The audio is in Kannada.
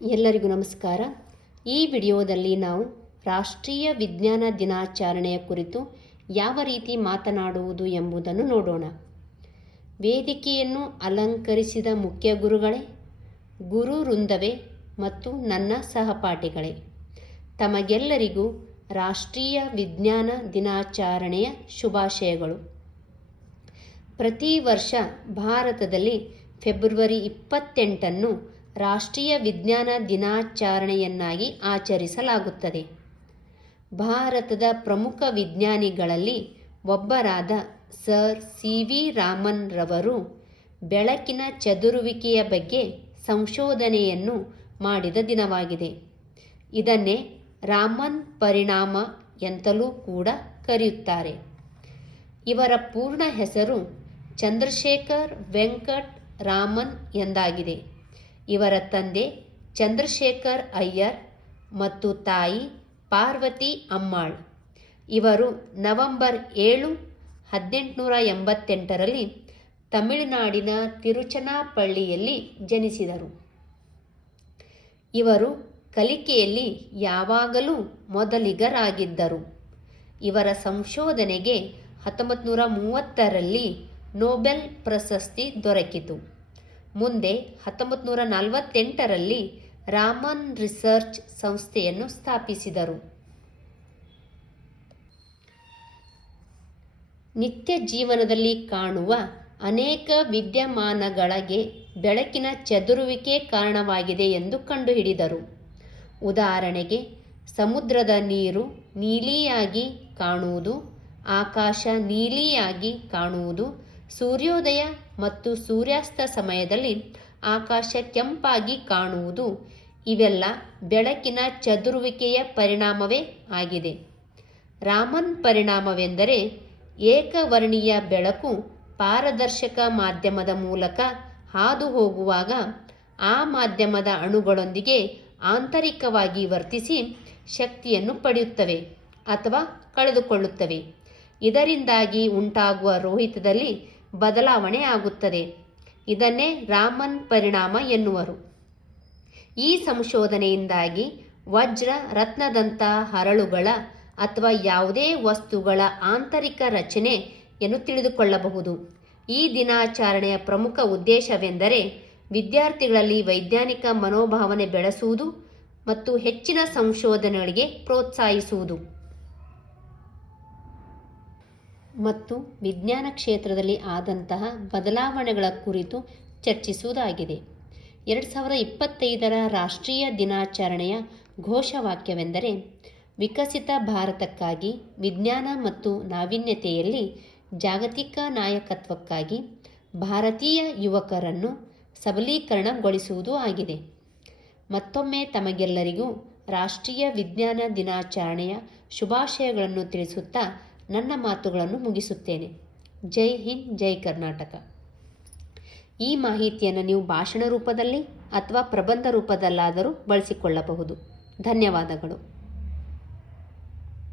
ಎಲ್ಲರಿಗೂ ನಮಸ್ಕಾರ. ಈ ವಿಡಿಯೋದಲ್ಲಿ ನಾವು ರಾಷ್ಟ್ರೀಯ ವಿಜ್ಞಾನ ದಿನಾಚರಣೆಯ ಕುರಿತು ಯಾವ ರೀತಿ ಮಾತನಾಡುವುದು ಎಂಬುದನ್ನು ನೋಡೋಣ. ವೇದಿಕೆಯನ್ನು ಅಲಂಕರಿಸಿದ ಮುಖ್ಯ ಗುರುಗಳೇ, ಗುರು ವೃಂದವೇ ಮತ್ತು ನನ್ನ ಸಹಪಾಠಿಗಳೇ, ತಮಗೆಲ್ಲರಿಗೂ ರಾಷ್ಟ್ರೀಯ ವಿಜ್ಞಾನ ದಿನಾಚರಣೆಯ ಶುಭಾಶಯಗಳು. ಪ್ರತಿ ವರ್ಷ ಭಾರತದಲ್ಲಿ ಫೆಬ್ರವರಿ 28 ರಾಷ್ಟ್ರೀಯ ವಿಜ್ಞಾನ ದಿನಾಚರಣೆಯನ್ನಾಗಿ ಆಚರಿಸಲಾಗುತ್ತದೆ. ಭಾರತದ ಪ್ರಮುಖ ವಿಜ್ಞಾನಿಗಳಲ್ಲಿ ಒಬ್ಬರಾದ ಸರ್ ಸಿ.ವಿ. ರಾಮನ್ ರವರು ಬೆಳಕಿನ ಚದುರುವಿಕೆಯ ಬಗ್ಗೆ ಸಂಶೋಧನೆಯನ್ನು ಮಾಡಿದ ದಿನವಾಗಿದೆ. ಇದನ್ನೇ ರಾಮನ್ ಪರಿಣಾಮ ಎಂತಲೂ ಕೂಡ ಕರೆಯುತ್ತಾರೆ. ಇವರ ಪೂರ್ಣ ಹೆಸರು ಚಂದ್ರಶೇಖರ್ ವೆಂಕಟ್ ರಾಮನ್ ಎಂದಾಗಿದೆ. ಇವರ ತಂದೆ ಚಂದ್ರಶೇಖರ್ ಅಯ್ಯರ್ ಮತ್ತು ತಾಯಿ ಪಾರ್ವತಿ ಅಮ್ಮಾಳ್. ಇವರು ನವೆಂಬರ್ 7, 1888 ತಮಿಳುನಾಡಿನ ತಿರುಚನಾಪಳ್ಳಿಯಲ್ಲಿ ಜನಿಸಿದರು. ಇವರು ಕಲಿಕೆಯಲ್ಲಿ ಯಾವಾಗಲೂ ಮೊದಲಿಗರಾಗಿದ್ದರು. ಇವರ ಸಂಶೋಧನೆಗೆ 1930 ನೊಬೆಲ್ ಪ್ರಶಸ್ತಿ ದೊರಕಿತು. ಮುಂದೆ 1948 ರಾಮನ್ ರಿಸರ್ಚ್ ಸಂಸ್ಥೆಯನ್ನು ಸ್ಥಾಪಿಸಿದರು. ನಿತ್ಯ ಜೀವನದಲ್ಲಿ ಕಾಣುವ ಅನೇಕ ವಿದ್ಯಮಾನಗಳಿಗೆ ಬೆಳಕಿನ ಚದುರುವಿಕೆ ಕಾರಣವಾಗಿದೆ ಎಂದು ಕಂಡುಹಿಡಿದರು. ಉದಾಹರಣೆಗೆ, ಸಮುದ್ರದ ನೀರು ನೀಲಿಯಾಗಿ ಕಾಣುವುದು, ಆಕಾಶ ನೀಲಿಯಾಗಿ ಕಾಣುವುದು, ಸೂರ್ಯೋದಯ ಮತ್ತು ಸೂರ್ಯಾಸ್ತ ಸಮಯದಲ್ಲಿ ಆಕಾಶ ಕೆಂಪಾಗಿ ಕಾಣುವುದು, ಇವೆಲ್ಲ ಬೆಳಕಿನ ಚದುರುವಿಕೆಯ ಪರಿಣಾಮವೇ ಆಗಿದೆ. ರಾಮನ್ ಪರಿಣಾಮವೆಂದರೆ ಏಕವರ್ಣೀಯ ಬೆಳಕು ಪಾರದರ್ಶಕ ಮಾಧ್ಯಮದ ಮೂಲಕ ಹಾದು ಹೋಗುವಾಗ ಆ ಮಾಧ್ಯಮದ ಅಣುಗಳೊಂದಿಗೆ ಆಂತರಿಕವಾಗಿ ವರ್ತಿಸಿ ಶಕ್ತಿಯನ್ನು ಪಡೆಯುತ್ತವೆ ಅಥವಾ ಕಳೆದುಕೊಳ್ಳುತ್ತವೆ. ಇದರಿಂದಾಗಿ ಉಂಟಾಗುವ ರೋಹಿತದಲ್ಲಿ ಬದಲಾವಣೆ ಆಗುತ್ತದೆ. ಇದನ್ನೇ ರಾಮನ್ ಪರಿಣಾಮ ಎನ್ನುವರು. ಈ ಸಂಶೋಧನೆಯಿಂದಾಗಿ ವಜ್ರ ರತ್ನದಂಥ ಹರಳುಗಳ ಅಥವಾ ಯಾವುದೇ ವಸ್ತುಗಳ ಆಂತರಿಕ ರಚನೆಯನ್ನು ತಿಳಿದುಕೊಳ್ಳಬಹುದು. ಈ ದಿನಾಚರಣೆಯ ಪ್ರಮುಖ ಉದ್ದೇಶವೆಂದರೆ ವಿದ್ಯಾರ್ಥಿಗಳಲ್ಲಿ ವೈಜ್ಞಾನಿಕ ಮನೋಭಾವನೆ ಬೆಳೆಸುವುದು ಮತ್ತು ಹೆಚ್ಚಿನ ಸಂಶೋಧನೆಗಳಿಗೆ ಪ್ರೋತ್ಸಾಹಿಸುವುದು ಮತ್ತು ವಿಜ್ಞಾನ ಕ್ಷೇತ್ರದಲ್ಲಿ ಆದಂತಹ ಬದಲಾವಣೆಗಳ ಕುರಿತು ಚರ್ಚಿಸುವುದಾಗಿದೆ. 2025 ರಾಷ್ಟ್ರೀಯ ದಿನಾಚರಣೆಯ ಘೋಷವಾಕ್ಯವೆಂದರೆ ವಿಕಸಿತ ಭಾರತಕ್ಕಾಗಿ ವಿಜ್ಞಾನ ಮತ್ತು ನಾವೀನ್ಯತೆಯಲ್ಲಿ ಜಾಗತಿಕ ನಾಯಕತ್ವಕ್ಕಾಗಿ ಭಾರತೀಯ ಯುವಕರನ್ನು ಸಬಲೀಕರಣಗೊಳಿಸುವುದು ಆಗಿದೆ. ಮತ್ತೊಮ್ಮೆ ತಮಗೆಲ್ಲರಿಗೂ ರಾಷ್ಟ್ರೀಯ ವಿಜ್ಞಾನ ದಿನಾಚರಣೆಯ ಶುಭಾಶಯಗಳನ್ನು ತಿಳಿಸುತ್ತಾ ನನ್ನ ಮಾತುಗಳನ್ನು ಮುಗಿಸುತ್ತೇನೆ. ಜೈ ಹಿಂದ್, ಜೈ ಕರ್ನಾಟಕ. ಈ ಮಾಹಿತಿಯನ್ನು ನೀವು ಭಾಷಣ ರೂಪದಲ್ಲಿ ಅಥವಾ ಪ್ರಬಂಧ ರೂಪದಲ್ಲಾದರೂ ಬಳಸಿಕೊಳ್ಳಬಹುದು. ಧನ್ಯವಾದಗಳು.